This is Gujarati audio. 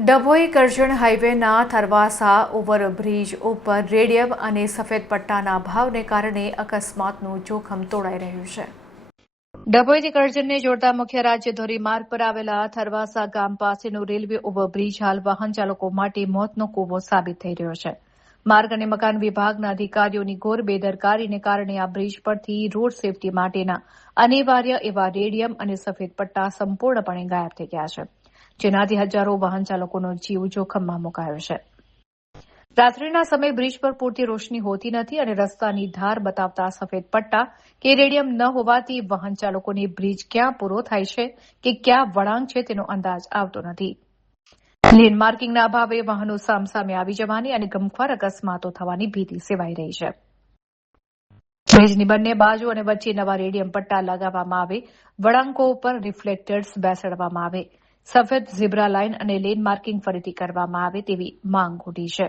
ડભોઈ કરજણ હાઈવેના થરવાસા ઓવરબ્રિજ ઉપર રેડિયમ અને સફેદ પટ્ટાના અભાવને કારણે અકસ્માતનું જોખમ તોળાઈ રહ્યું છે. ડભોઈથી કરજણને જોડતા મુખ્ય રાજ્ય ધોરીમાર્ગ પર આવેલા થરવાસા ગામ પાસેનો રેલવે ઓવરબ્રિજ હાલ વાહન ચાલકો માટે મોતનો કૂવો સાબિત થઈ રહ્યો છે. માર્ગ અને મકાન વિભાગના અધિકારીઓની ઘોર બેદરકારીને કારણે આ બ્રિજ પરથી રોડ સેફટી માટેના અનિવાર્ય એવા રેડિયમ અને સફેદ પટ્ટા સંપૂર્ણપણે ગાયબ થઈ ગયા છે, જેનાથી હજારો વાહન ચાલકોનો જીવ જોખમમાં મુકાયો છે. રાત્રિના સમયે બ્રિજ પર પૂરતી રોશની હોતી નથી અને રસ્તાની ધાર બતાવતા સફેદ પટ્ટા કે રેડિયમ ન હોવાથી વાહન ચાલકોને બ્રિજ ક્યાં પૂરો થાય છે કે ક્યાં વળાંક છે તેનો અંદાજ આવતો નથી. લેન માર્કિંગના અભાવે વાહનો સામસામે આવી જવાની અને ગમખ્વાર અકસ્માતો થવાની ભીતિ સેવાઈ રહી છે. બ્રિજની બંને બાજુ અને વચ્ચે નવા રેડિયમ પટ્ટા લગાવવામાં આવે, વળાંકો ઉપર રિફ્લેક્ટર્સ બેસાડવામાં આવે, સફેદ ઝીબ્રા લાઇન અને લેન માર્કિંગ ફરીથી કરવામાં આવે તેવી માંગ ઉઠી છે.